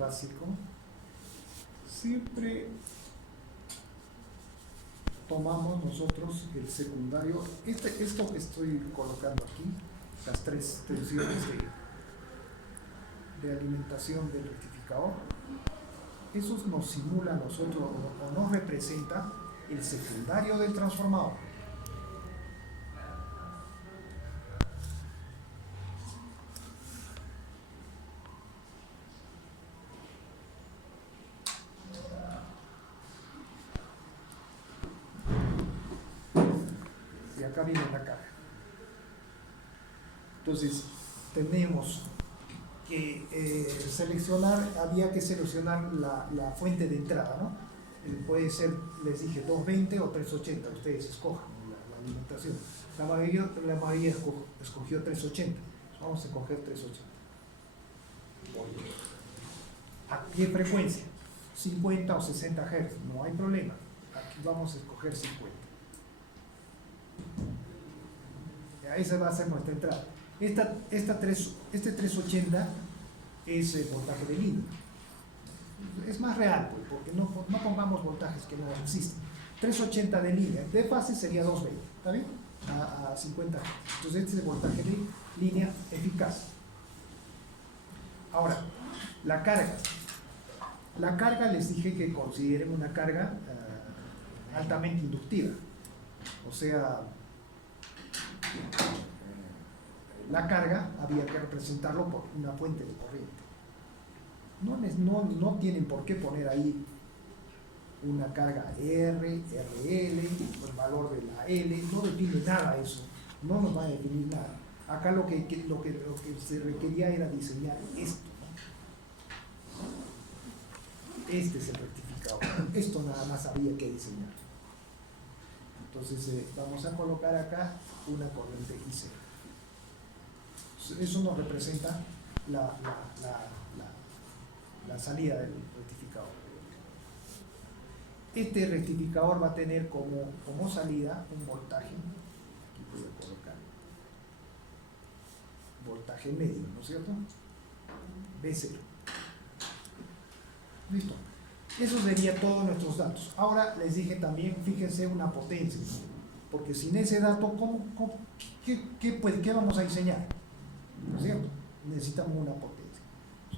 básico, siempre tomamos nosotros el secundario. Esto que estoy colocando aquí, las tres tensiones de alimentación del rectificador, eso nos simula a nosotros o nos representa el secundario del transformador. Y acá viene la carga. Entonces, tenemos que había que seleccionar la fuente de entrada, ¿no? Puede ser, les dije, 220 o 380, ustedes escojan la alimentación. La mayoría escogió 380, vamos a escoger 380. ¿A qué frecuencia? 50 o 60 Hz, no hay problema. Aquí vamos a escoger 50. Ya, esa va a ser nuestra entrada. Este 380 es el voltaje de línea. Es más real, pues, porque no pongamos voltajes que no existen. 380 de línea, de fase sería 220, ¿está bien? A 50 Hz. Entonces este es el voltaje de línea eficaz. Ahora, la carga. La carga les dije que consideren una carga altamente inductiva. O sea, la carga había que representarlo por una fuente de corriente. No tienen por qué poner ahí una carga R, RL, el valor de la L, no define nada eso, no nos va a definir nada. Acá lo que se requería era diseñar esto, ¿no? Este es el rectificador, esto nada más había que diseñar. Entonces vamos a colocar acá una corriente IC. Eso nos representa la salida del rectificador. Este rectificador va a tener como salida un voltaje, aquí voy a colocar voltaje medio, ¿no es cierto? B0. Listo. Eso sería todos nuestros datos. Ahora les dije también, fíjense, una potencia, porque sin ese dato, ¿qué vamos a diseñar? ¿No es cierto? Necesitamos una potencia.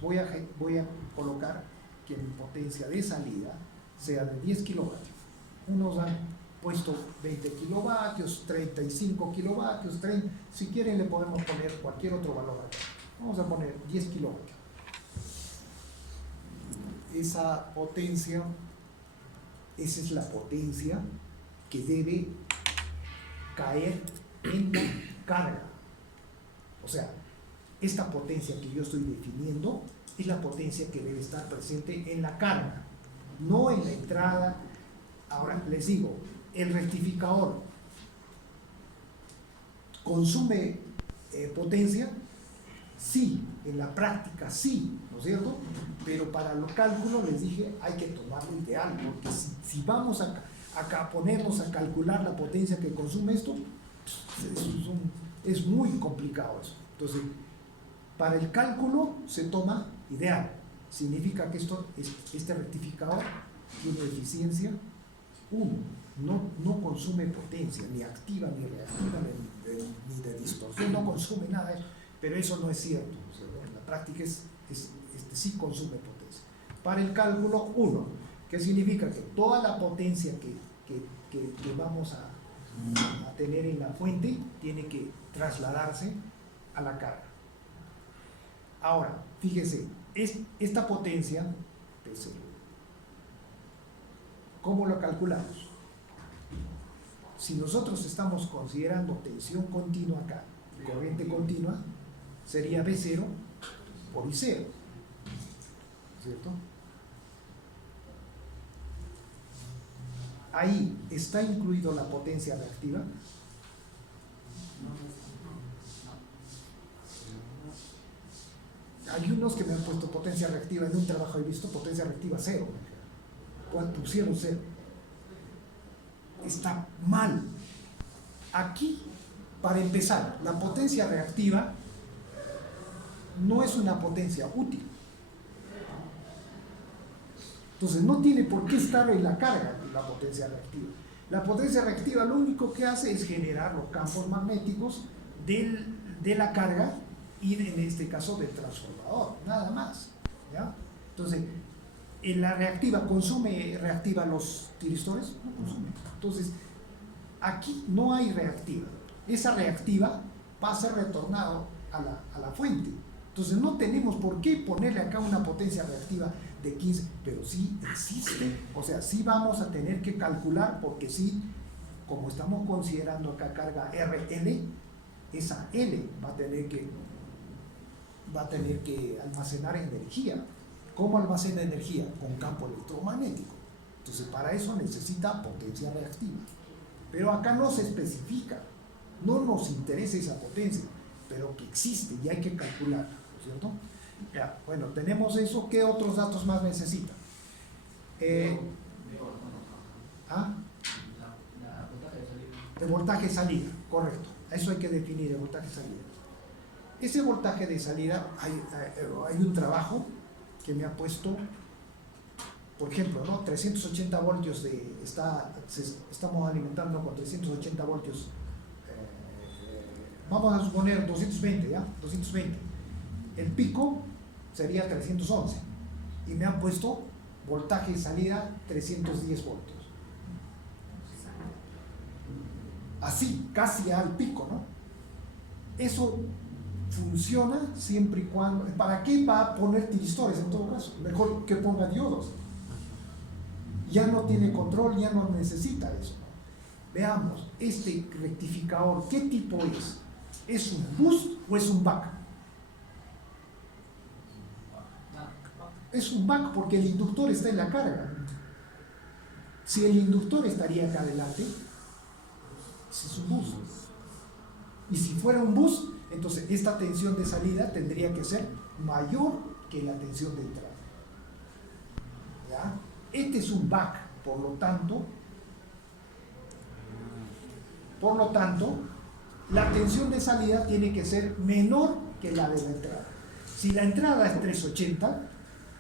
Voy a colocar que mi potencia de salida sea de 10 kilovatios. Unos han puesto 20 kilovatios, 35 kilovatios, 30, si quieren le podemos poner cualquier otro valor acá. Vamos a poner 10 kilovatios. Esa es la potencia que debe caer en la carga. O sea, esta potencia que yo estoy definiendo es la potencia que debe estar presente en la carga, no en la entrada. Ahora les digo, el rectificador consume potencia, sí, en la práctica sí, ¿no es cierto? Pero para los cálculos les dije, hay que tomarlo ideal, porque si vamos a ponernos a calcular la potencia que consume esto, es muy complicado eso. Entonces, para el cálculo se toma ideal. Significa que este rectificador tiene eficiencia 1, no consume potencia, ni activa, ni reactiva, ni de distorsión, no consume nada de eso. Pero eso no es cierto, ¿no es cierto? En la práctica sí consume potencia. Para el cálculo 1, que significa que toda la potencia que vamos a tener en la fuente tiene que trasladarse a la carga. Ahora, fíjese, esta potencia, ¿cómo lo calculamos? Si nosotros estamos considerando tensión continua acá, corriente continua, sería B0 por I0, ¿cierto? Ahí está incluido la potencia reactiva. Hay unos que me han puesto potencia reactiva en un trabajo, he visto potencia reactiva 0. ¿Cuánto pusieron 0? Está mal. Aquí, para empezar, la potencia reactiva no es una potencia útil. Entonces no tiene por qué estar en la carga la potencia reactiva. La potencia reactiva lo único que hace es generar los campos magnéticos de la carga y en este caso del transformador, nada más, ¿ya? Entonces, la reactiva ¿consume reactiva los tiristores? No consume. Entonces, aquí no hay reactiva. Esa reactiva va a ser retornado a la fuente. Entonces no tenemos por qué ponerle acá una potencia reactiva de 15, pero sí existe. O sea, sí vamos a tener que calcular, porque sí, como estamos considerando acá carga RL, esa L va a tener que almacenar energía. ¿Cómo almacena energía? Con campo electromagnético. Entonces para eso necesita potencia reactiva. Pero acá no se especifica, no nos interesa esa potencia, pero que existe y hay que calcularla, ¿no es cierto? Ya, bueno, tenemos eso. ¿Qué otros datos más necesita? El voltaje de salida, correcto. Eso hay que definir, el voltaje de salida. Ese voltaje de salida, hay un trabajo que me ha puesto, por ejemplo, ¿no? 380 voltios estamos alimentando con 380 voltios, vamos a suponer 220, ¿ya? 220. El pico sería 311 y me han puesto voltaje de salida 310 voltios. Así, casi al pico, ¿no? Eso funciona siempre y cuando... ¿Para qué va a poner tiristores en todo caso? Mejor que ponga diodos. Ya no tiene control, ya no necesita eso. Veamos, este rectificador, ¿qué tipo es? ¿Es un boost o es un back? Es un back porque el inductor está en la carga. Si el inductor estaría acá adelante, es un boost. Y si fuera un boost, entonces esta tensión de salida tendría que ser mayor que la tensión de entrada. ¿Ya? Este es un back, por lo tanto, la tensión de salida tiene que ser menor que la de la entrada. Si la entrada es 380,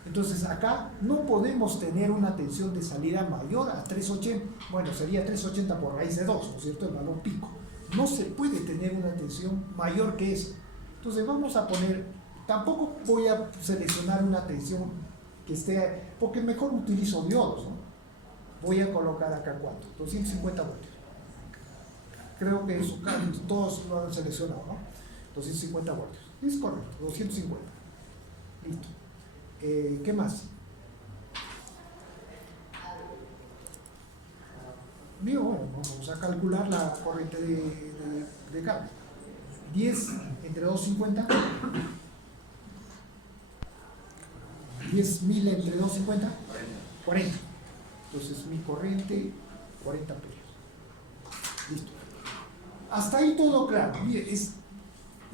entonces acá no podemos tener una tensión de salida mayor a 380, bueno, sería 380 por raíz de 2, ¿no es cierto?, el valor pico. No se puede tener una tensión mayor que esa. Entonces vamos a poner, tampoco voy a seleccionar una tensión que esté, porque mejor utilizo diodos, ¿no? Voy a colocar acá ¿cuánto? 250 voltios. Creo que eso todos lo han seleccionado, ¿no? 250 voltios. Es correcto, 250. Listo. ¿Qué más? Bueno, vamos a calcular la corriente de cable. 10 entre 250. 10.000 entre 250. 40. Entonces mi corriente, 40 amperios. Listo. Hasta ahí todo claro. Mire,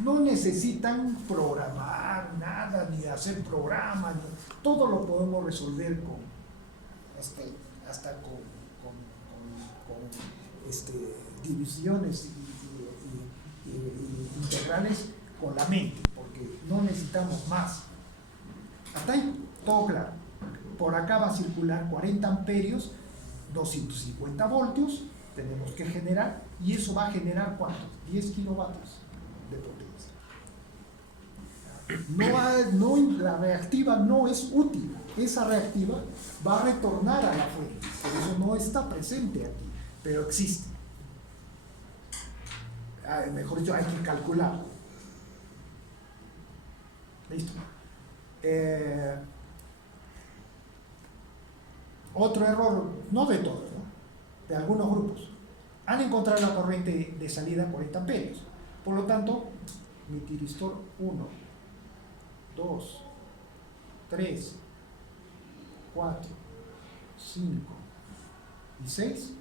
no necesitan programar nada, ni hacer programas, todo lo podemos resolver hasta con divisiones y integrales con la mente, porque no necesitamos más. Hasta ahí todo claro. Por acá va a circular 40 amperios, 250 voltios, tenemos que generar, y eso va a generar ¿cuánto? 10 kilovatios de potencia. La reactiva no es útil. Esa reactiva va a retornar a la fuente, por eso no está presente aquí, pero existe. Mejor dicho, hay que calcularlo. Listo. Otro error, no de todos, ¿no?, de algunos grupos, han encontrado la corriente de salida 40 amperios. Por lo tanto, mi tiristor 1, 2, 3, 4, 5 y 6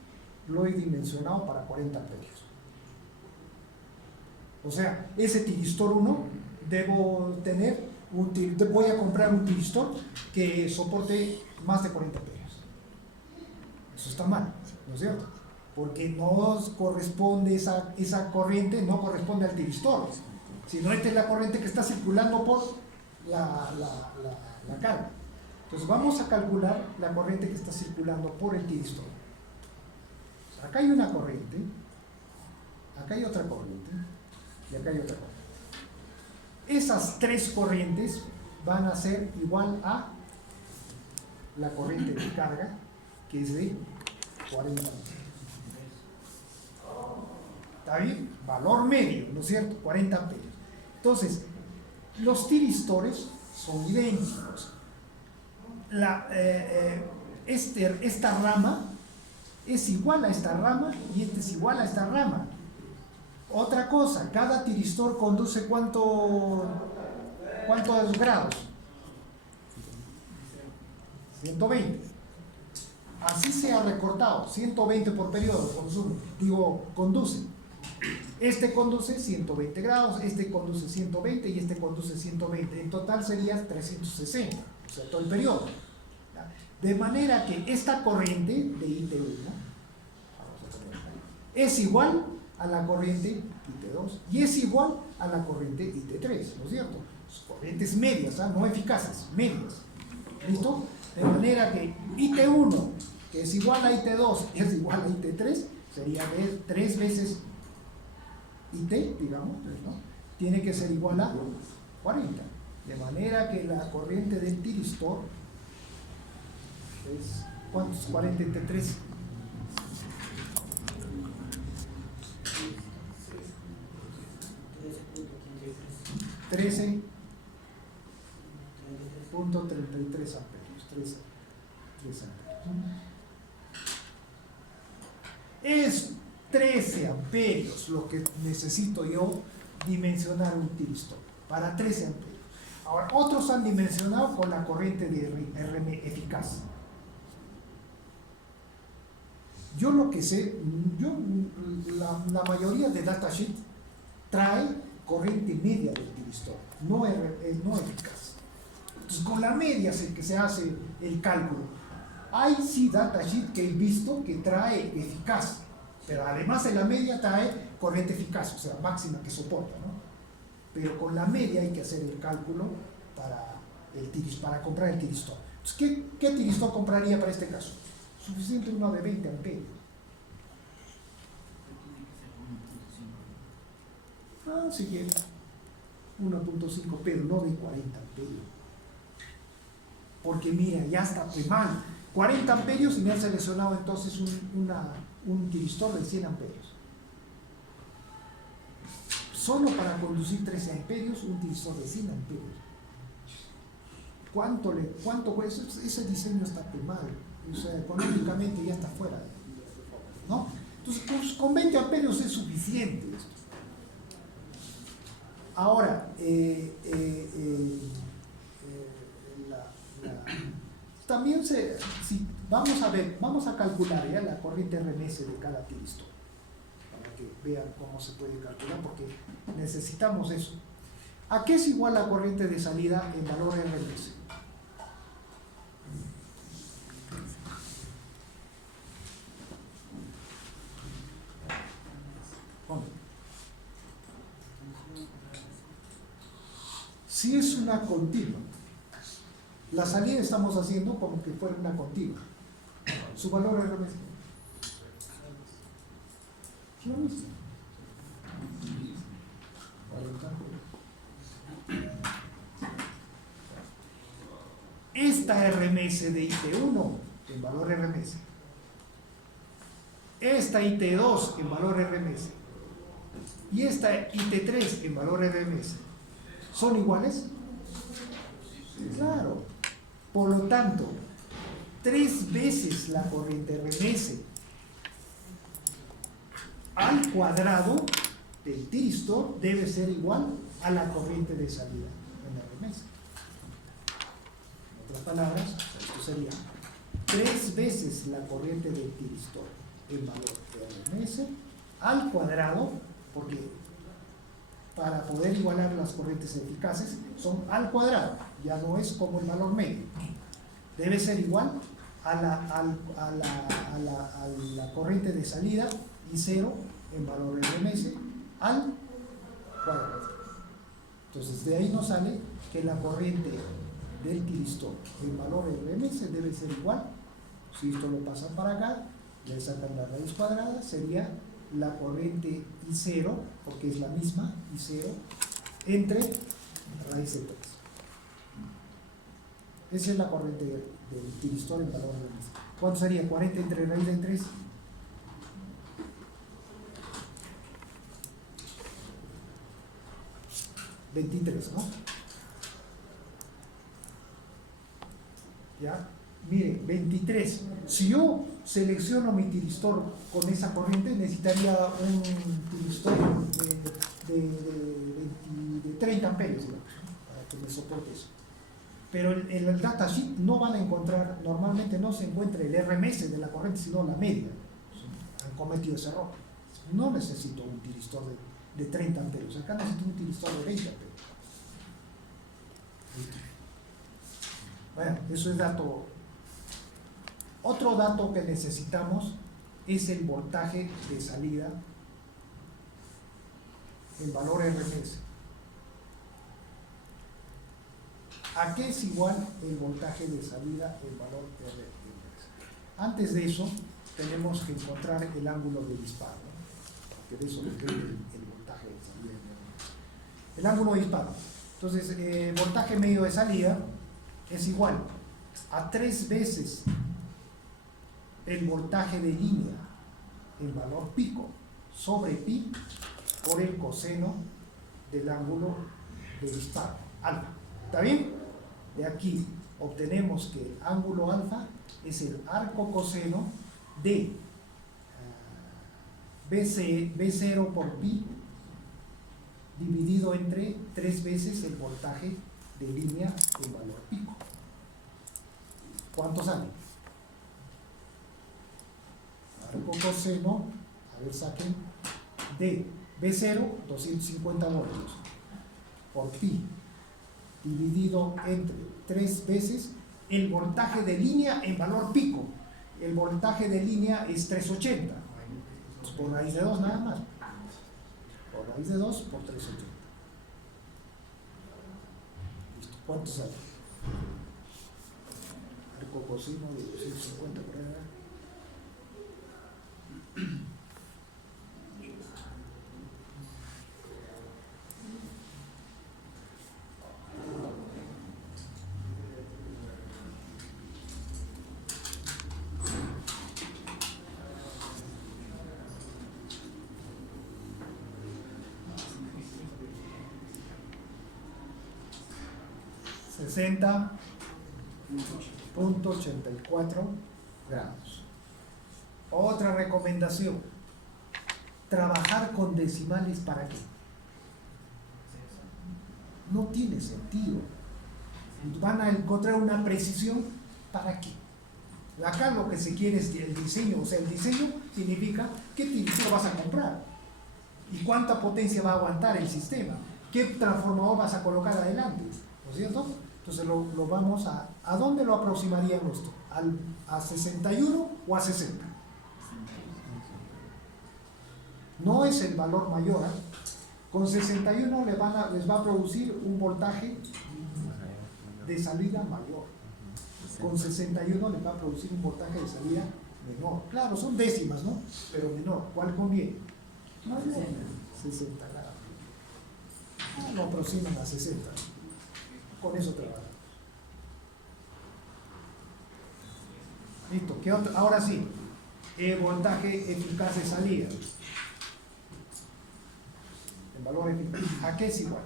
lo he dimensionado para 40 amperios. O sea, ese tiristor 1 debo tener voy a comprar un tiristor que soporte más de 40 amperios. Eso está mal, ¿no es cierto? Porque no corresponde esa corriente, no corresponde al tiristor, sino esta es la corriente que está circulando por la carga. Entonces vamos a calcular la corriente que está circulando por el tiristor. Acá hay una corriente, acá hay otra corriente y acá hay otra corriente. Esas tres corrientes van a ser igual a la corriente de carga, que es de 40 amperes. ¿Está bien? Valor medio, ¿no es cierto? 40 amperios. Entonces, los tiristores son idénticos. Esta rama es igual a esta rama y este es igual a esta rama. Otra cosa, cada tiristor conduce ¿cuántos grados? 120. Así se ha recortado, 120 por periodo, conduce. Este conduce 120 grados, este conduce 120 y este conduce 120. En total sería 360, o sea, todo el periodo. De manera que esta corriente de IT1 es igual a la corriente IT2 y es igual a la corriente IT3, ¿no es cierto? Corrientes medias, no eficaces, medias. ¿Listo? De manera que IT1, que es igual a IT2, es igual a IT3, sería 3 veces IT, digamos, ¿no? Tiene que ser igual a 40. De manera que la corriente del tiristor es, ¿cuántos? 40 entre 3. 13.33 amperios. 3 amperios. Es 13 amperios lo que necesito yo dimensionar un tiristor, para 13 amperios. Ahora, otros han dimensionado con la corriente de RM eficaz. Yo lo que sé, la mayoría de datasheet trae corriente media del tiristor, no eficaz. Entonces, con la media es el que se hace el cálculo. Hay sí datasheet que he visto que trae eficaz, pero además en la media trae corriente eficaz, o sea, máxima que soporta, ¿no? Pero con la media hay que hacer el cálculo para comprar el tiristor. Entonces, ¿qué tiristor compraría para este caso? Suficiente uno de 20 amperios. Si quiere 1.5, pero no de 40 amperios. Porque mira, ya está mal. 40 amperios y me han seleccionado entonces un tiristor de 100 amperios. Solo para conducir 13 amperios, un tiristor de 100 amperios. ¿Cuánto cuesta? Ese diseño está mal. O sea, económicamente ya está fuera, ¿no? Entonces, pues, con 20 amperios es suficiente esto. Ahora, también vamos a calcular ya la corriente RMS de cada tiristor, para que vean cómo se puede calcular, porque necesitamos eso. ¿A qué es igual la corriente de salida en valor RMS? Si es una continua, la salida estamos haciendo como que fuera una continua. Su valor RMS es lo mismo. Esta RMS de IT1 en valor RMS, esta IT2 en valor RMS y esta IT3 en valor RMS, ¿son iguales? Claro. Por lo tanto, 3 veces la corriente RMS al cuadrado del tiristor debe ser igual a la corriente de salida en RMS. En otras palabras, esto sería 3 veces la corriente del tiristor en valor de RMS al cuadrado, porque para poder igualar las corrientes eficaces son al cuadrado, ya no es como el valor medio. Debe ser igual a la corriente de salida y 0 en valor RMS al cuadrado. Entonces de ahí nos sale que la corriente del tiristor. El valor RMS debe ser igual, si esto lo pasan para acá, le sacan la raíz cuadrada, sería la corriente I0, porque es la misma, I0, entre raíz de 3. Esa es la corriente del tiristor en valor RMS. ¿Cuánto sería? 40 entre raíz de 3. 23, ¿no? ¿Ya? Mire, 23. Si yo selecciono mi tiristor con esa corriente, necesitaría un tiristor de 30 amperios, digamos, ¿no? Para que me soporte eso. Pero en el datasheet no van a encontrar, normalmente no se encuentra el RMS de la corriente, sino la media. Han cometido ese error. No necesito un tiristor de 30 amperios, acá necesito un tiristor de 20 amperios. Bueno, eso es dato. Otro dato que necesitamos es el voltaje de salida, el valor RMS. ¿A qué es igual el voltaje de salida, el valor RMS? Antes de eso, tenemos que encontrar el ángulo de disparo, ¿no? Porque de eso depende el voltaje de salida. El ángulo de disparo. Entonces, voltaje medio de salida es igual a 3 veces el voltaje de línea en valor pico sobre pi por el coseno del ángulo de disparo, alfa. ¿Está bien? De aquí obtenemos que el ángulo alfa es el arco coseno de B0 por pi dividido entre 3 veces el voltaje de línea en valor pico. ¿Cuánto sale? Arco coseno, a ver, saquen, de B0, 250 voltios, por pi, dividido entre 3 veces el voltaje de línea en valor pico. El voltaje de línea es 380, pues por raíz de 2 nada más. Por raíz de 2 por 380. Listo. ¿Cuánto sale? Arco coseno de 250 por ahí. 60.84 grados. Otra recomendación: trabajar con decimales. ¿Para qué? No tiene sentido. Van a encontrar una precisión. ¿Para qué? Acá lo que se quiere es el diseño. O sea, el diseño significa qué tiristor vas a comprar y cuánta potencia va a aguantar el sistema, qué transformador vas a colocar adelante, ¿no es cierto? Entonces lo vamos ¿a dónde lo aproximaríamos esto? ¿A 61 o a 60? No es el valor mayor, ¿eh? Con 61 les va a producir un voltaje de salida mayor. Con 61 les va a producir un voltaje de salida menor. Claro, son décimas, ¿no? Pero menor. ¿Cuál conviene? No, 60 grados. Lo aproximan a 60. Con eso trabajamos. Listo. ¿Qué otro? Ahora sí, voltaje eficaz de salida. El valor eficaz. ¿A qué es igual?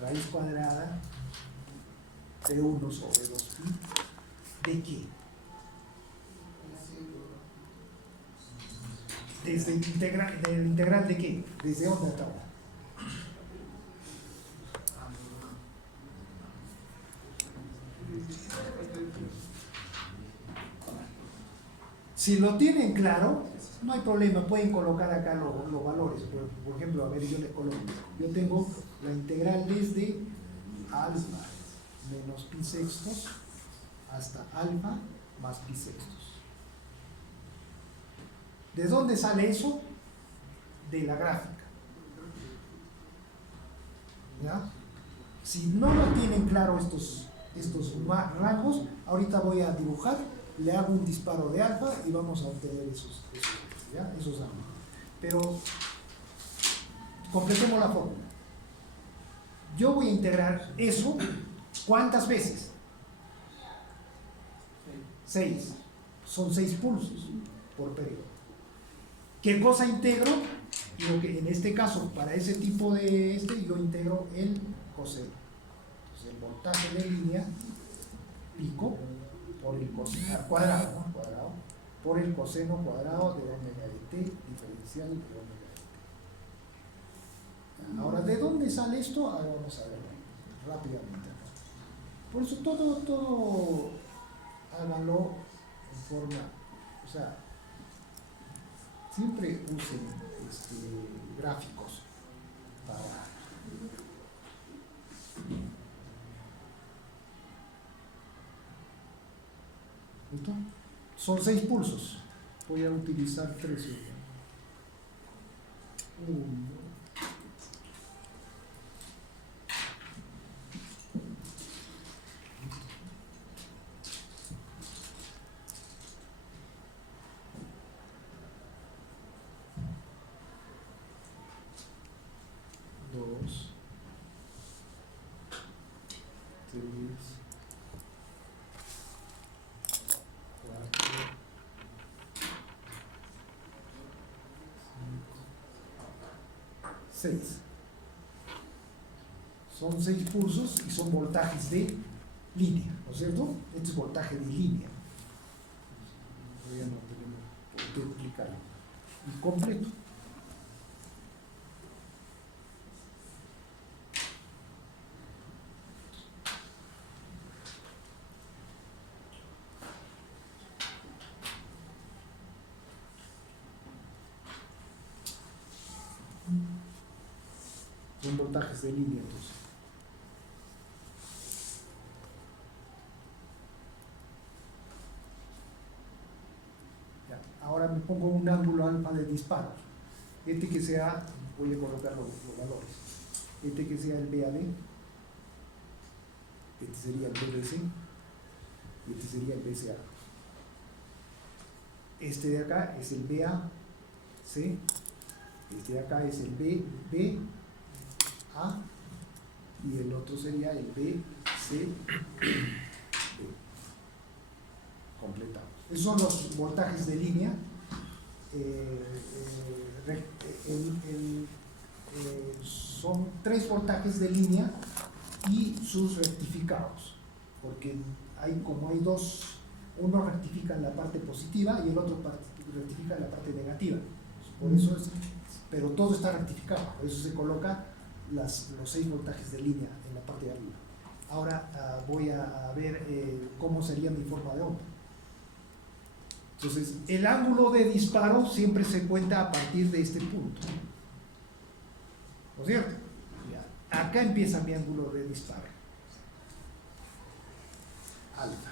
Raíz cuadrada de 1 sobre 2pi. ¿De qué? ¿Desde el integral de qué? ¿Desde dónde hasta ahora? Si lo tienen claro, no hay problema, pueden colocar acá los valores. Por ejemplo, a ver, yo les coloco. Yo tengo la integral desde alfa menos pi sextos hasta alfa más pi sextos. ¿De dónde sale eso? De la gráfica. ¿ya? Si no lo tienen claro estos rangos, ahorita voy a dibujar, le hago un disparo de alfa y vamos a obtener esos ángulos. Pero completemos la fórmula. Yo voy a integrar eso, ¿cuántas veces? 6. Son 6 pulsos por periodo. ¿Qué cosa integro? Lo que en este caso, para ese tipo de yo integro el coseno. Entonces, el voltaje de línea, pico, por el coseno cuadrado, ¿no? Cuadrado, por el coseno cuadrado de omega de t diferencial de omega de t. Ahora, ¿de dónde sale esto? Ahora vamos a verlo rápidamente. Por eso todo háganlo en forma, o sea, siempre usen gráficos para ¿listo? Son 6 pulsos. Voy a utilizar 3. 1, 2, 3, 4, 6. Son 6 pulsos y son voltajes de línea, ¿no es cierto? Este es voltaje de línea. Ya no tenemos por qué explicarlo. Y completo. Son voltajes de línea, entonces. Ya, ahora me pongo un ángulo alfa de disparo. Que sea, voy a colocar los valores. Que sea el BAD, sería el BBC, y sería el BCA. Este de acá es el BAC, este de acá es el BA, y el otro sería el BC. Completado. Esos son los voltajes de línea. Son 3 voltajes de línea y sus rectificados, porque hay 2, uno rectifica en la parte positiva y el otro rectifica en la parte negativa. Por eso pero todo está rectificado, por eso se coloca los 6 voltajes de línea en la parte de arriba. Ahora voy a ver cómo sería mi forma de onda. Entonces, el ángulo de disparo siempre se cuenta a partir de este punto, ¿no es cierto? Ya. Acá empieza mi ángulo de disparo, alfa.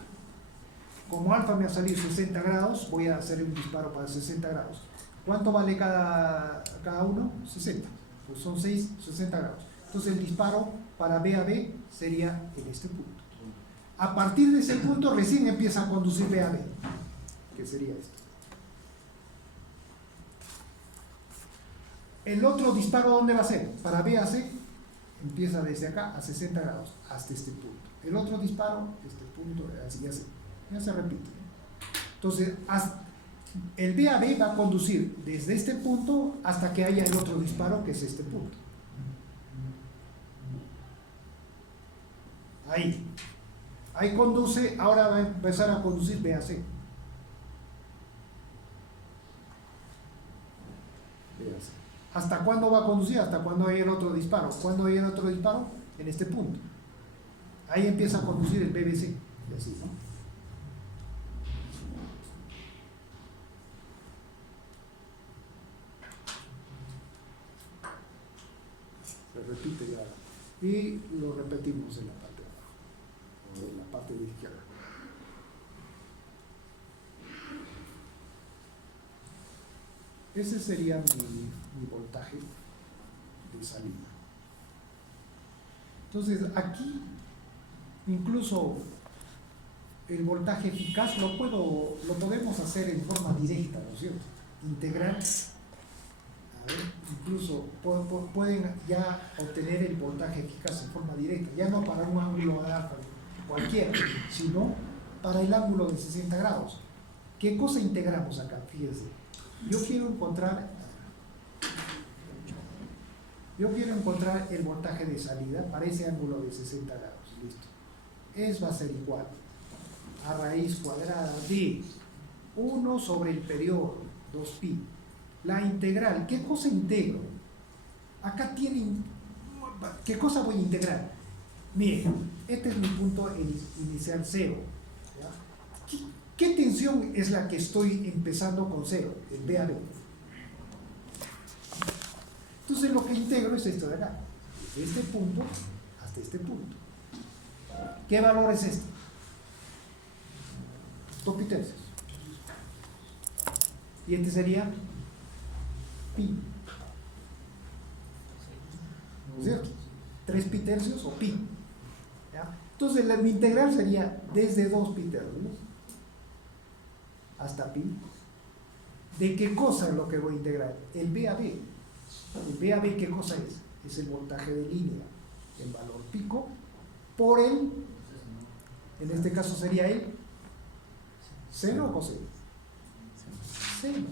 Como alfa me va a salir 60 grados, voy a hacer un disparo para 60 grados. ¿Cuánto vale cada uno? 60. Pues son 60 grados. Entonces el disparo para BAB sería en este punto. A partir de ese punto recién empieza a conducir BAB, que sería esto. El otro disparo, ¿dónde va a ser? Para BAC empieza desde acá a 60 grados hasta este punto. El otro disparo, este punto, así ya se repite. Entonces, el BAB va a conducir desde este punto hasta que haya el otro disparo, que es este punto. Ahí conduce, ahora va a empezar a conducir BAC. ¿Hasta cuándo va a conducir? Hasta cuando haya el otro disparo. ¿Cuándo haya el otro disparo? En este punto. Ahí empieza a conducir el BBC. Y así, ¿no? Se repite ya. Y lo repetimos en la parte de abajo. O en la parte de izquierda. Ese sería mi voltaje de salida. Entonces, aquí, incluso el voltaje eficaz lo podemos hacer en forma directa, ¿no es cierto? Integral. A ver, incluso pueden ya obtener el voltaje eficaz en forma directa, ya no para un ángulo alfa cualquiera, sino para el ángulo de 60 grados. ¿Qué cosa integramos acá? Fíjense, yo quiero encontrar el voltaje de salida para ese ángulo de 60 grados, listo. Va a ser igual a raíz cuadrada de 1 sobre el periodo 2pi. La integral, ¿qué cosa integro? Acá tienen, ¿qué cosa voy a integrar? Miren, este es mi punto inicial 0. ¿Qué tensión es la que estoy empezando con 0? El VAB. Entonces lo que integro es esto de acá, de este punto hasta este punto. ¿Qué valor es este? 2 pi tercios. Y este sería pi. ¿No es cierto? 3 pi tercios o pi. ¿Ya? Entonces mi integral sería desde 2 pi tercios hasta pi. ¿De qué cosa es lo que voy a integrar? El VAB. El VAB, ¿qué cosa es? Es el voltaje de línea en valor pico por el, en este caso sería el seno o coseno. Seno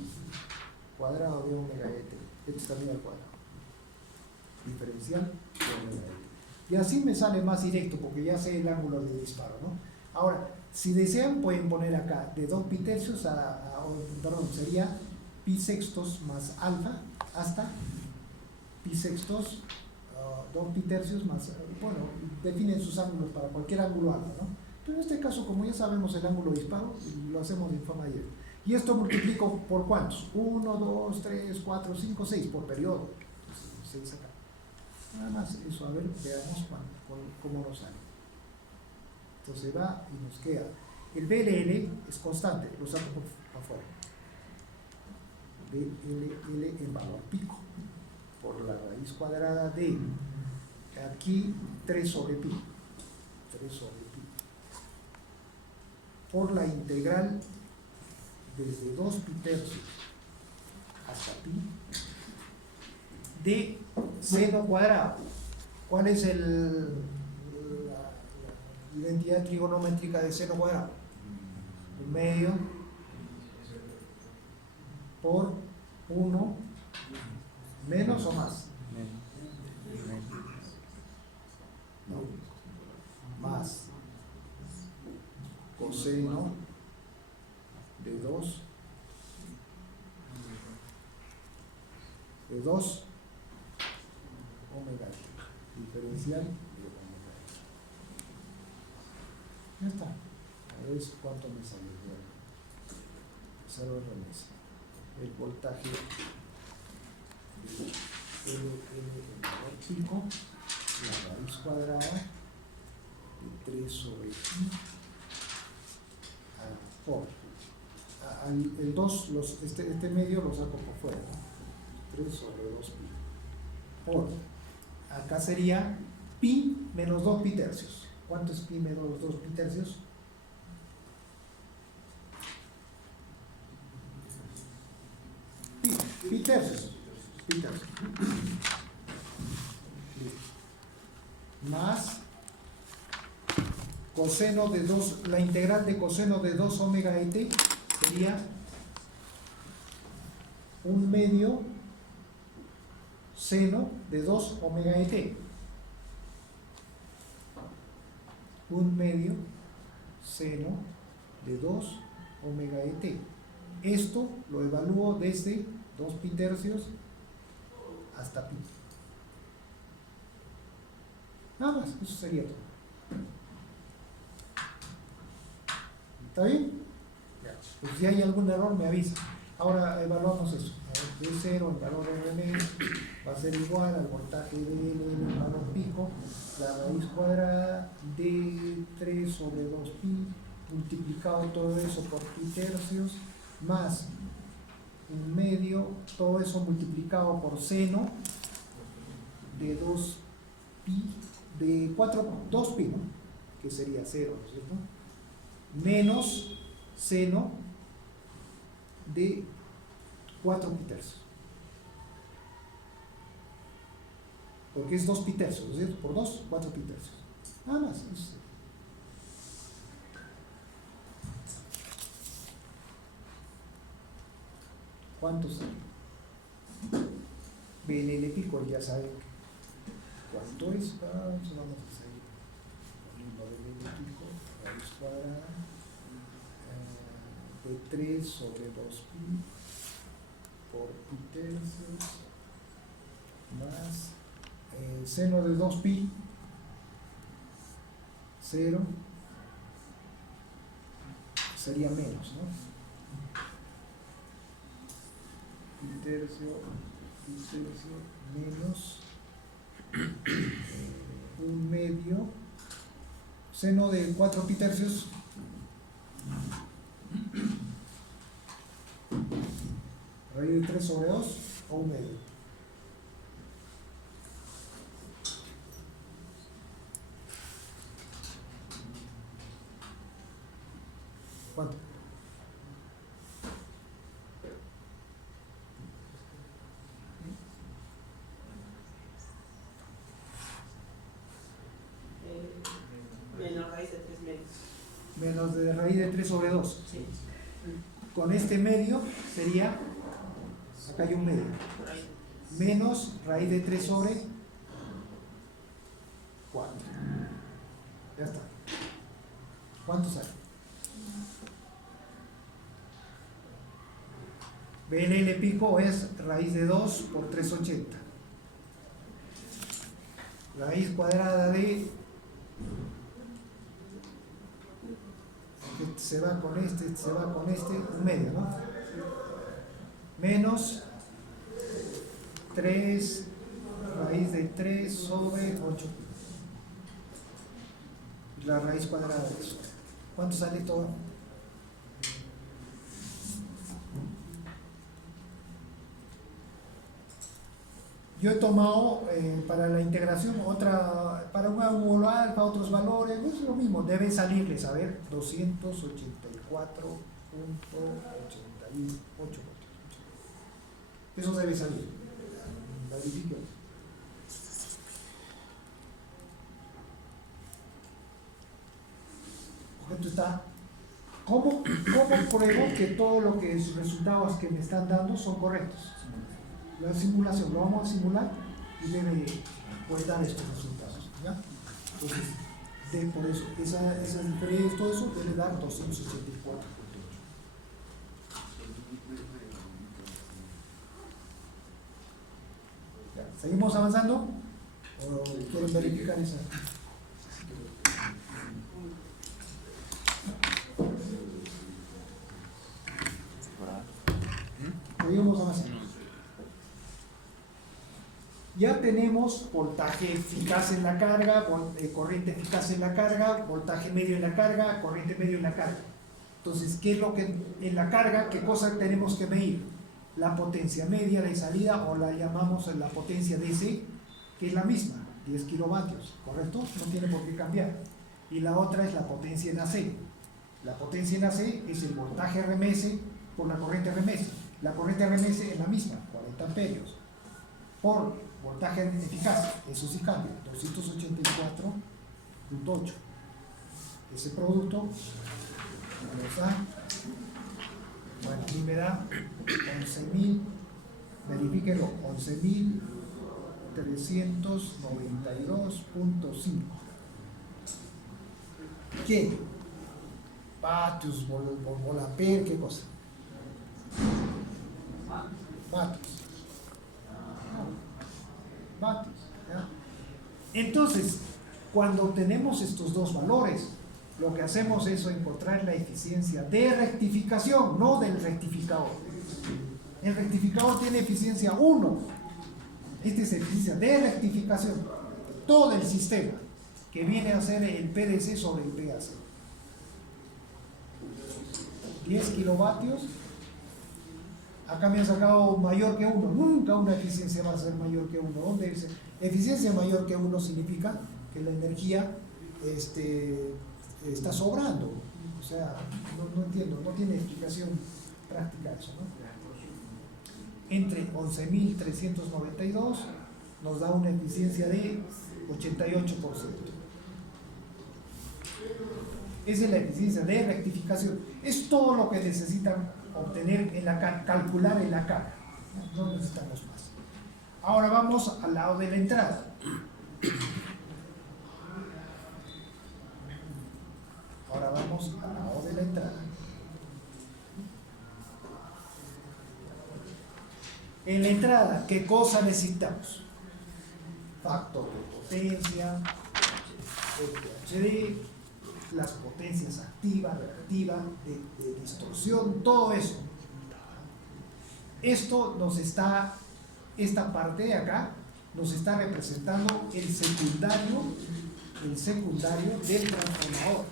cuadrado de omega et. Este es también al cuadrado. Diferencial de omega et. Y así me sale más directo porque ya sé el ángulo de disparo, ¿no? Ahora, si desean, pueden poner acá de 2 pi tercios perdón, sería pi sextos más alfa hasta pi sextos, 2 pi tercios más, bueno, definen sus ángulos para cualquier ángulo alfa, ¿no? Pero en este caso, como ya sabemos el ángulo de disparo, lo hacemos de forma directa. Y esto multiplico por ¿cuántos? 1, 2, 3, 4, 5, 6 por periodo. 6 acá. Nada más eso, a ver, veamos cómo nos sale. Entonces va y nos queda. El BLL es constante, lo saco por afuera. BLL en valor pico, por la raíz cuadrada de, aquí 3 sobre pi. 3 sobre pi. Por la integral desde 2 pi tercios hasta pi de seno cuadrado. ¿Cuál es la identidad trigonométrica de seno cuadrado? 1/2 por 1 menos o más. No. Más coseno de 2 omega diferencial de omega. Ya está. A ver cuánto me sale. Salvo remesa. El voltaje de L en valor pico, la raíz cuadrada de 3 sobre pi por el 2, este medio lo saco por fuera, ¿no? 3 sobre 2 pi por, acá sería pi menos 2 pi tercios. ¿Cuánto es pi menos 2 pi tercios? Pi tercios. Más coseno de 2, la integral de coseno de 2 omega et sería 1/2 seno de 2 omega et. 1/2 seno de 2 omega et. Esto lo evalúo desde 2 pi tercios hasta pi. Nada más, eso sería todo. ¿Está bien? Pues si hay algún error me avisa. Ahora evaluamos eso. D0, el valor RN va a ser igual al voltaje de L en el valor pico, la raíz cuadrada de 3 sobre 2 pi, multiplicado todo eso por pi tercios, más 1/2, todo eso multiplicado por seno de 2 pi de 2pi, ¿no? Que sería 0, ¿no es cierto? Menos seno de 4 pi tercios. Porque es 2 pi tercios, ¿no es cierto? Por 2, 4 pi tercios. Nada más. ¿Cuántos sale? BLL pico, ya saben cuánto es. Vamos a hacer BLL pico, raíz cuadrada de 3 sobre 2pi por pi tercios más seno de 2pi, 0, sería menos, ¿no? Pi tercio menos 1/2 seno de 4 pi tercios raíz de 3 sobre 2 o 1/2. ¿Cuánto? Menos raíz de 3 medios. Menos de raíz de 3 sobre 2. Sí. Con este medio sería, acá hay un medio, menos raíz de 3 sobre 4. Ya está. ¿Cuánto sale? BLL pico es raíz de 2 por 380. Raíz cuadrada de... Este se va con este se va con este, un medio, ¿no? Menos 3 raíz de 3 sobre 8. La raíz cuadrada de eso. ¿Cuánto sale todo? Yo he tomado para la integración otra, para un ángulo alfa, otros valores, es lo mismo, debe salirles, a ver, 284.88. Eso debe salir. Verifico. Esto está. ¿Cómo pruebo que todos los resultados que me están dando son correctos? La simulación, lo vamos a simular y debe dar estos resultados, ¿ya? Entonces, por eso, esa diferencia, todo eso debe dar 284.8. ¿Seguimos avanzando? ¿O quieren verificar esa? Seguimos avanzando. Ya tenemos voltaje eficaz en la carga, corriente eficaz en la carga, voltaje medio en la carga, corriente medio en la carga. Entonces, ¿qué es lo que en la carga? ¿Qué cosa tenemos que medir? La potencia media de salida, o la llamamos la potencia DC, que es la misma, 10 kilovatios, ¿correcto? No tiene por qué cambiar. Y la otra es la potencia en AC. La potencia en AC es el voltaje RMS por la corriente RMS. La corriente RMS es la misma, 40 amperios, por voltaje eficaz, eso sí cambia, 284.8. Ese producto nos da, bueno, a mí me da 11.000, verifíquenlo, 11.392.5. ¿Qué? Vatios, volaper, ¿qué cosa? Vatios, ¿ya? Entonces, cuando obtenemos estos dos valores, lo que hacemos es encontrar la eficiencia de rectificación, no del rectificador. El rectificador tiene eficiencia 1. Esta es eficiencia de rectificación. Todo el sistema, que viene a ser el PDC sobre el PAC. 10 kilovatios. Acá me han sacado mayor que 1. Nunca una eficiencia va a ser mayor que 1. ¿Dónde dice? Eficiencia mayor que 1 significa que la energía está sobrando. O sea, no entiendo, no tiene explicación práctica eso, ¿no? Entre 11.392 nos da una eficiencia de 88%. Esa es la eficiencia de rectificación. Es todo lo que necesitan obtener en la calcular en la carga. No necesitamos más. Ahora vamos al lado de la entrada. Ahora vamos al lado de la entrada. En la entrada, ¿qué cosa necesitamos? Factor de potencia, FHD, las potencias activa, reactiva, de distorsión, todo eso. Esto nos está, esta parte de acá, nos está representando el secundario del transformador.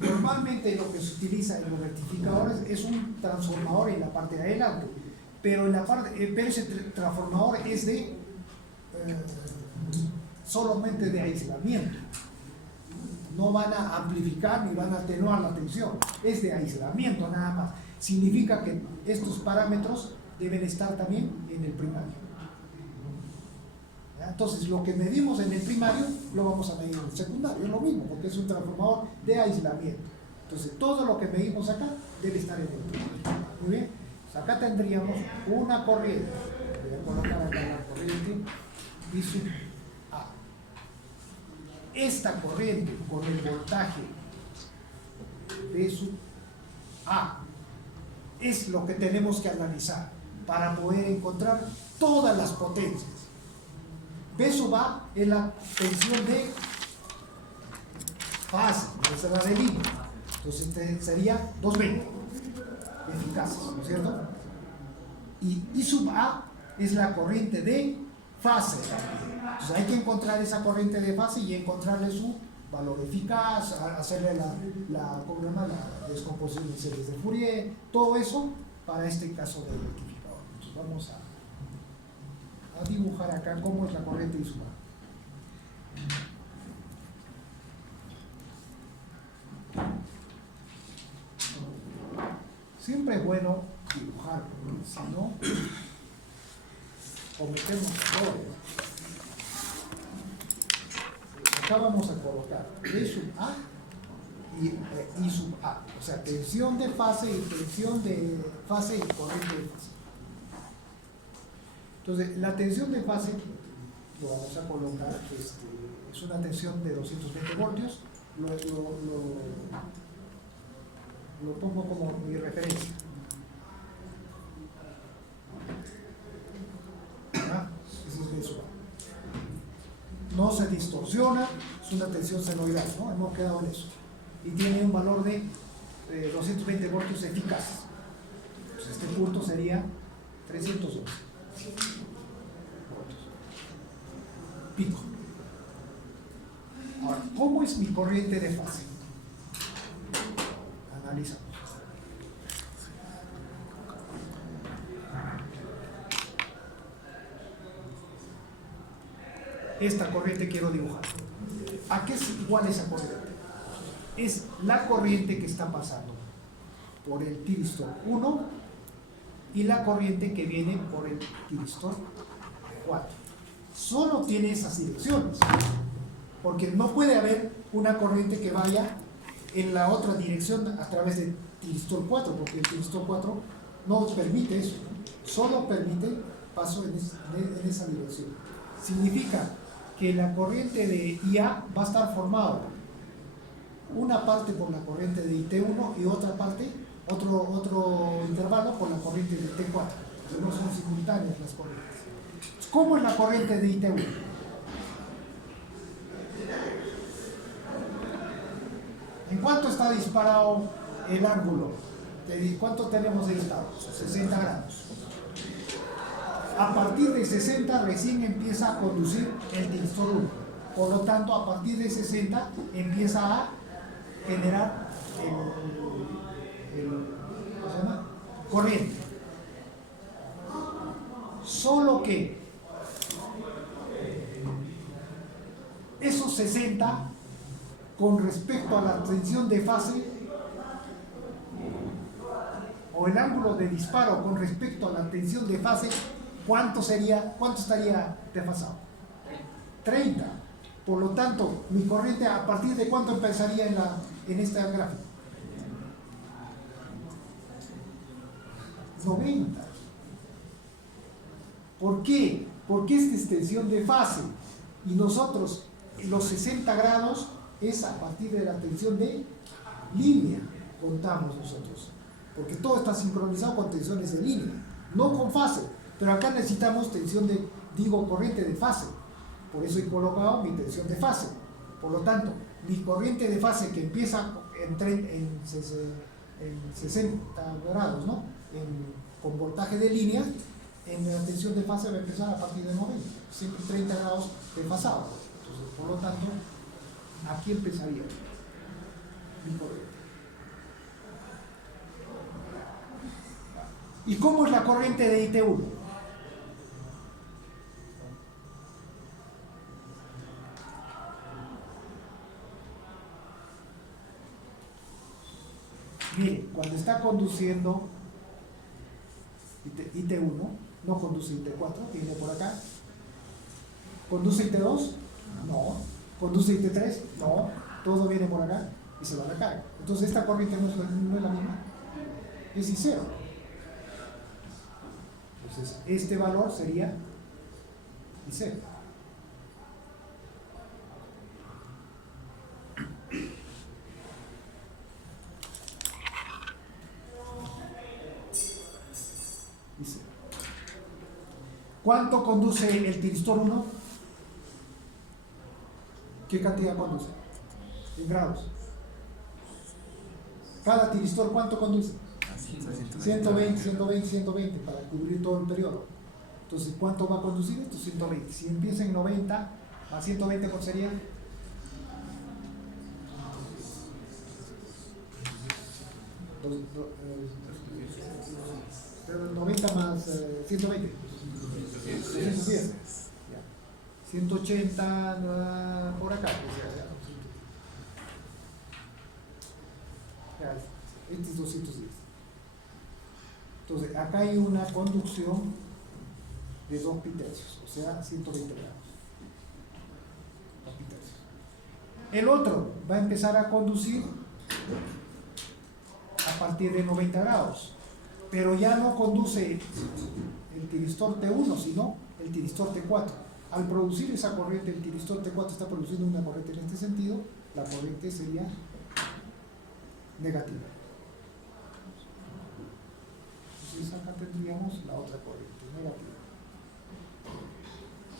Normalmente lo que se utiliza en los rectificadores es un transformador en la parte de adelante, pero ese transformador es de solamente de aislamiento. No van a amplificar ni van a atenuar la tensión, es de aislamiento nada más. Significa que estos parámetros deben estar también en el primario. ¿Ya? Entonces, lo que medimos en el primario lo vamos a medir en el secundario, es lo mismo, porque es un transformador de aislamiento. Entonces, todo lo que medimos acá debe estar en el primario. Muy bien, pues acá tendríamos una corriente. Voy a colocar acá la corriente I sub A. Esta corriente con el voltaje B sub A es lo que tenemos que analizar para poder encontrar todas las potencias. B sub A es la tensión de fase, esa es la de línea. Entonces sería 220 eficaces, ¿no es cierto? Y I sub A es la corriente de fase. Entonces hay que encontrar esa corriente de fase y encontrarle su valor eficaz, hacerle la descomposición de series de Fourier, todo eso para este caso de rectificador. Entonces vamos a dibujar acá cómo es la corriente I sub A. Siempre es bueno dibujar, porque si no cometemos errores. Acá vamos a colocar B sub A y I sub A, o sea, tensión de fase y tensión de fase y corriente de fase. Entonces, la tensión de fase lo vamos a colocar, es una tensión de 220 voltios, lo pongo como mi referencia. Ese es B sub A. No se distorsiona, es una tensión senoidal, ¿no? Hemos quedado en eso. Y tiene un valor de 220 voltios eficaces. Entonces este punto sería 312 voltios. Pico. Ahora, ¿cómo es mi corriente de fase? Analizamos. Esta corriente quiero dibujar. ¿A qué es igual esa corriente? Es la corriente que está pasando por el tiristor 1 y la corriente que viene por el tiristor 4. Solo tiene esas direcciones, porque no puede haber una corriente que vaya en la otra dirección a través del tiristor 4, porque el tiristor 4 no permite eso, solo permite paso en esa dirección. Significa que la corriente de IA va a estar formada una parte por la corriente de IT1 y otra parte, otro intervalo por la corriente de T4, que no son simultáneas las corrientes. ¿Cómo es la corriente de IT1? ¿En cuánto está disparado el ángulo? ¿Cuánto tenemos de disparo? 60 grados. A partir de 60 recién empieza a conducir el tiristor 1. Por lo tanto, a partir de 60 empieza a generar ¿cómo se llama? Corriente. Solo que 60 con respecto a la tensión de fase, o el ángulo de disparo con respecto a la tensión de fase, ¿cuánto estaría desfasado? 30. Por lo tanto, mi corriente, ¿a partir de cuánto empezaría en esta gráfica? 90. ¿Por qué? Porque esta es tensión de fase y nosotros los 60 grados es a partir de la tensión de línea, contamos nosotros, porque todo está sincronizado con tensiones de línea, no con fase, pero acá necesitamos corriente de fase, por eso he colocado mi tensión de fase. Por lo tanto, mi corriente de fase que empieza en 60 grados, ¿no? Con voltaje de línea, en la tensión de fase va a empezar a partir de 90, siempre 30 grados desfasado. Entonces, por lo tanto, aquí empezaría mi corriente. ¿Y cómo es la corriente de IT1? Mire, cuando está conduciendo IT1, no conduce IT4, viene por acá. ¿Conduce IT2? No. ¿Conduce IT3? No. Todo viene por acá y se va a la carga. Entonces esta corriente no es la misma, es I0. Entonces este valor sería I0. ¿Cuánto conduce el tiristor 1? ¿Qué cantidad conduce? En grados. Cada tiristor, ¿cuánto conduce? 120, 120, 120 para cubrir todo el periodo. Entonces, ¿cuánto va a conducir esto? 120. Si empieza en 90 a 120, ¿cuánto sería? 90 más 120. 110. 180 por acá. Este es 210. Entonces, acá hay una conducción de 2 pitercios, o sea, 120 grados. 2 pitercios. El otro va a empezar a conducir a partir de 90 grados, pero ya no conduce el tiristor T1, sino el tiristor T4. Al producir esa corriente, el tiristor T4 está produciendo una corriente en este sentido, la corriente sería negativa. Entonces acá tendríamos la otra corriente, negativa.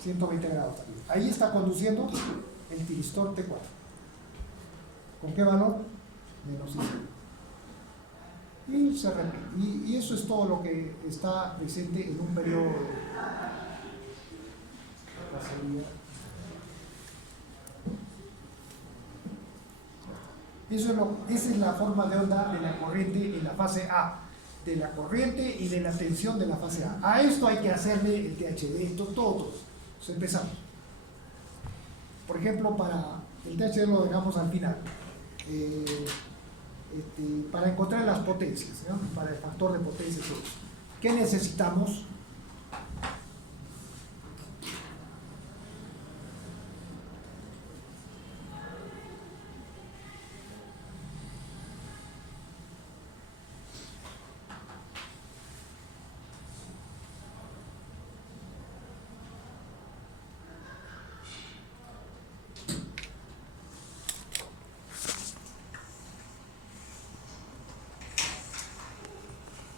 120 grados también. Ahí está conduciendo el tiristor T4. ¿Con qué valor? Menos I0. Y se repite. Y eso es todo lo que está presente en un periodo de la salida. Esa es la forma de onda de la corriente en la fase A, de la corriente y de la tensión de la fase A. A esto hay que hacerle el THD, esto todo. Entonces empezamos. Por ejemplo, para el THD lo dejamos al final. Para encontrar las potencias, ¿no? Para el factor de potencia, ¿qué necesitamos?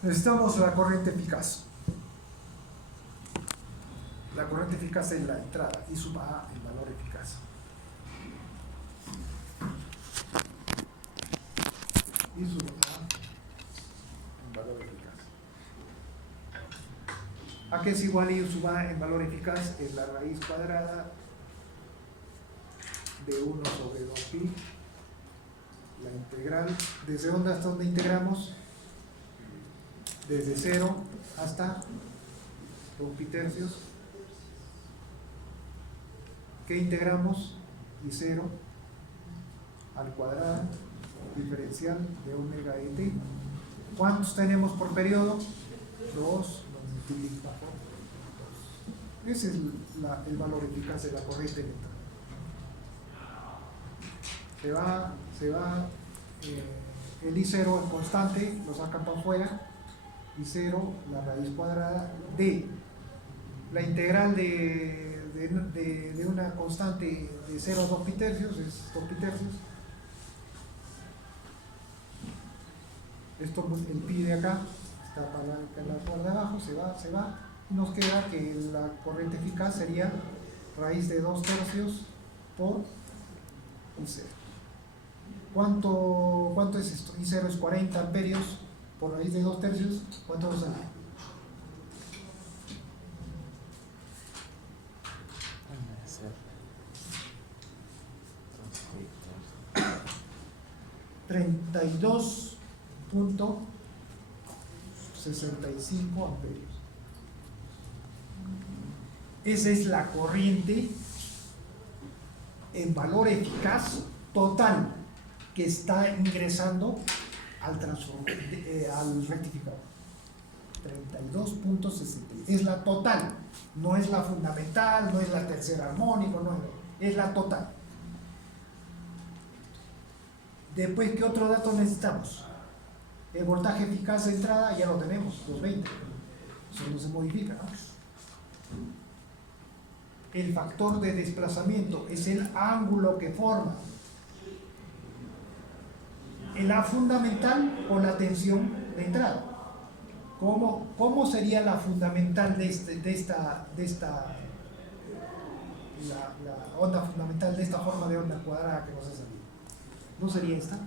Necesitamos la corriente eficaz. La corriente eficaz es la entrada y sub A el valor eficaz. Y sub A el valor eficaz. ¿A qué es igual I sub A en valor eficaz? Es la raíz cuadrada de 1 sobre 2pi. La integral. ¿Desde dónde hasta dónde integramos? Desde 0 hasta 2 pi tercios. ¿Qué integramos? y 0 al cuadrado diferencial de omega de t. ¿Cuántos tenemos por periodo? 2 lo multiplica por 2. Ese es el valor eficaz de la corriente eléctrica. Se va el I0 es constante, lo sacan para afuera, I0, la raíz cuadrada de la integral de una constante de 0 a 2 pi tercios, es 2 pi tercios. Esto, el pi de acá, está para la parte de abajo, se va, y nos queda que la corriente eficaz sería raíz de 2 tercios por I0. ¿Cuánto es esto? I0 es 40 amperios por raíz de 2 tercios. ¿Cuánto nos sale? 32.65 amperios. Esa es la corriente en valor eficaz total que está ingresando al rectificador. 32.60. Es la total, no es la fundamental, no es la tercera armónica, no es la total. Después, ¿qué otro dato necesitamos? El voltaje eficaz de entrada ya lo tenemos, 220. Eso no se modifica, ¿no? El factor de desplazamiento es el ángulo que forma la fundamental con la tensión de entrada. ¿Cómo sería la fundamental la onda fundamental de esta forma de onda cuadrada que nos ha salido? ¿No sería esta?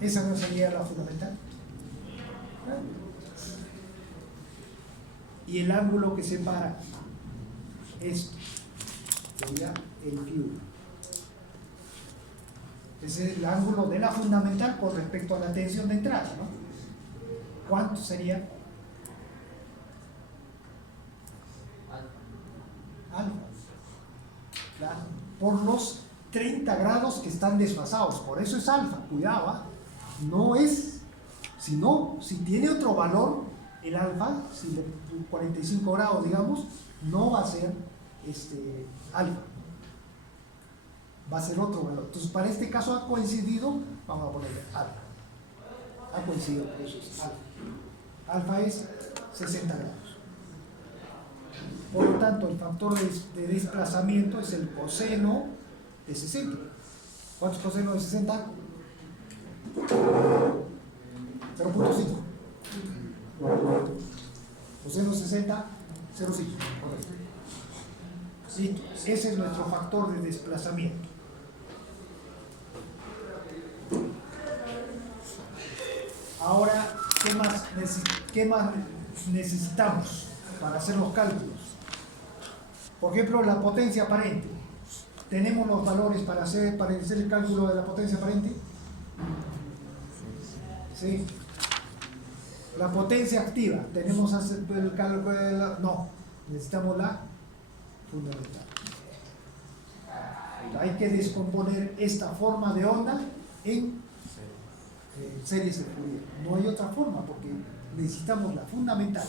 ¿Esa no sería la fundamental? Y el ángulo que separa esto sería el Q. Ese es el ángulo de la fundamental con respecto a la tensión de entrada, ¿no? ¿Cuánto sería? Alfa. Claro. Por los 30 grados que están desfasados. Por eso es alfa. Cuidado, ¿eh? No es, sino, si tiene otro valor, el alfa, si 45 grados, digamos, no va a ser alfa. Va a ser otro valor. Entonces, para este caso ha coincidido, vamos a ponerle alfa. Ha coincidido, por eso es alfa. Alfa es 60 grados. Por lo tanto, el factor de desplazamiento es el coseno de 60. ¿Cuántos cosenos de 60? 0.5. Coseno 60, 0.5. ¿Sí? Ese es nuestro factor de desplazamiento. Ahora, ¿qué más necesitamos para hacer los cálculos? Por ejemplo, la potencia aparente. ¿Tenemos los valores para hacer el cálculo de la potencia aparente? Sí. La potencia activa. ¿Tenemos el cálculo de la...? No. Necesitamos la fundamental. Hay que descomponer esta forma de onda en series de Fourier. No hay otra forma porque necesitamos la fundamental.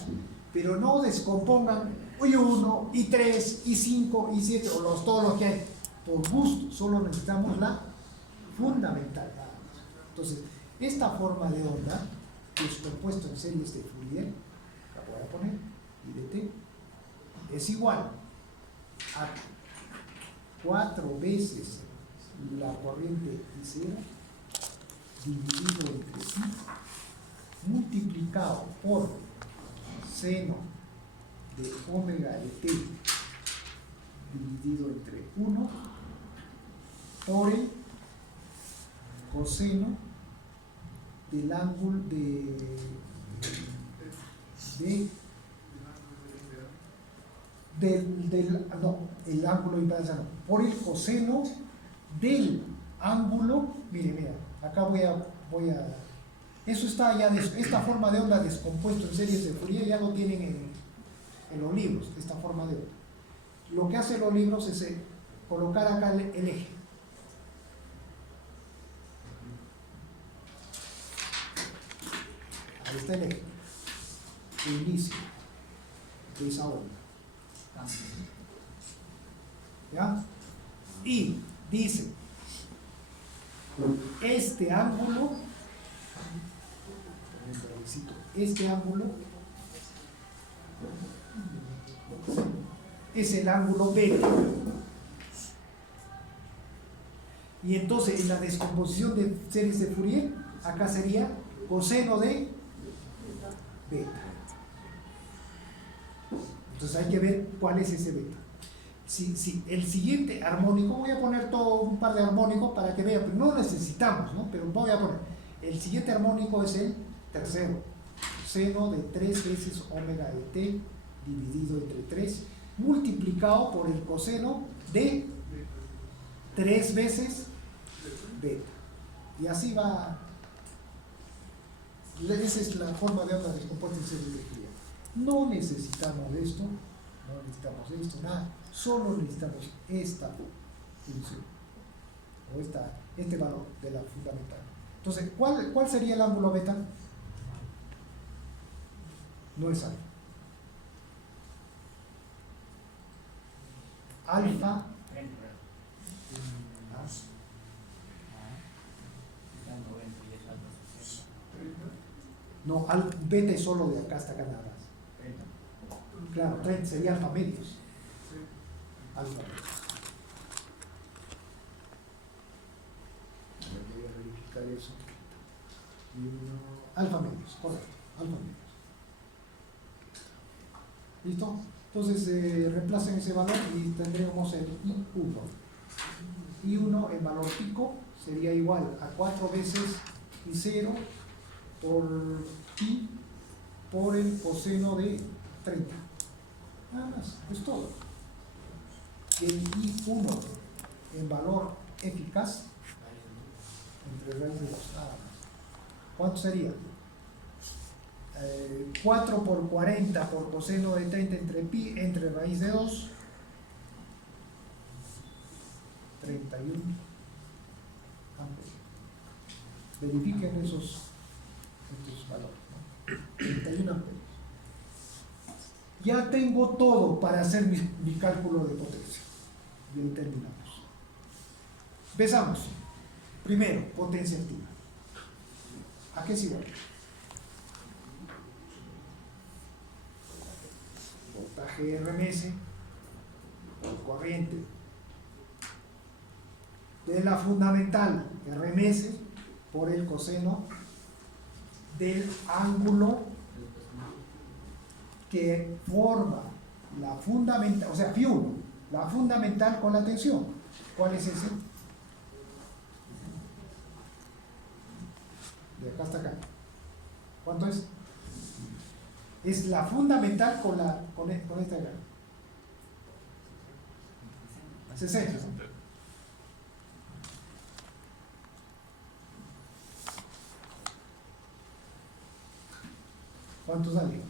Pero no descompongan I1, I3, I5, I7 o todos los que hay. Por gusto, solo necesitamos la fundamental. Entonces, esta forma de onda, que es compuesto en series de Fourier, la voy a poner, I de t, es igual a 4 veces la corriente I0 dividido entre sí, multiplicado por seno de omega de t dividido entre 1 por el coseno del ángulo el ángulo de impedancia, no, por el coseno del ángulo, mira, acá voy a eso está ya, esta forma de onda descompuesto en series de Fourier ya lo tienen en los libros, esta forma de onda. Lo que hacen los libros es colocar acá el eje. Ahí está el eje, el inicio de esa onda. ¿Ya? Y dice, este ángulo es el ángulo beta. Y entonces en la descomposición de series de Fourier, acá sería coseno de beta. Entonces hay que ver cuál es ese beta. Si el siguiente armónico, voy a poner todo un par de armónicos para que vean, pero no necesitamos, ¿no? Pero voy a poner, el siguiente armónico es el tercero, seno de 3 veces omega de t dividido entre 3, multiplicado por el coseno de 3 veces beta. Y así va. Esa es la forma de onda descompuesta en serie de Fourier. No necesitamos esto, nada. Solo necesitamos esta función o este valor de la fundamental. Entonces, ¿cuál sería el ángulo beta? No es alfa. Alfa. No, beta es solo de acá hasta acá nada más. Claro, 30 sería alfa medios. Alfa medios. Voy a verificar eso. Alfa medios, correcto. Alfa medios. ¿Listo? Entonces reemplacen ese valor y tendremos el I1. I1 en valor pico sería igual a 4 veces I0 por pi por el coseno de 30. Nada más, es todo. Y el I1 en valor eficaz entre raíz de 2, nada más. ¿Cuánto sería? 4 por 40 por coseno de 30 entre pi entre raíz de 2, 31 amperes. Verifiquen esos valores, ¿no? 31 amperes. Ya tengo todo para hacer mi cálculo de potencia. Bien, terminamos. Empezamos. Primero, potencia activa. ¿A qué es igual? Voltaje RMS por corriente de la fundamental RMS por el coseno del ángulo que forma la fundamental, o sea, Φ1, la fundamental con la tensión. ¿Cuál es ese? De acá hasta acá. ¿Cuánto es? Es la fundamental con esta acá. 60. ¿Cuánto salió?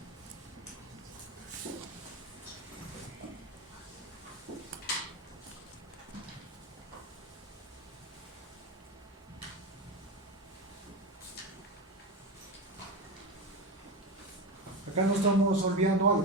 Acá nos estamos olvidando algo.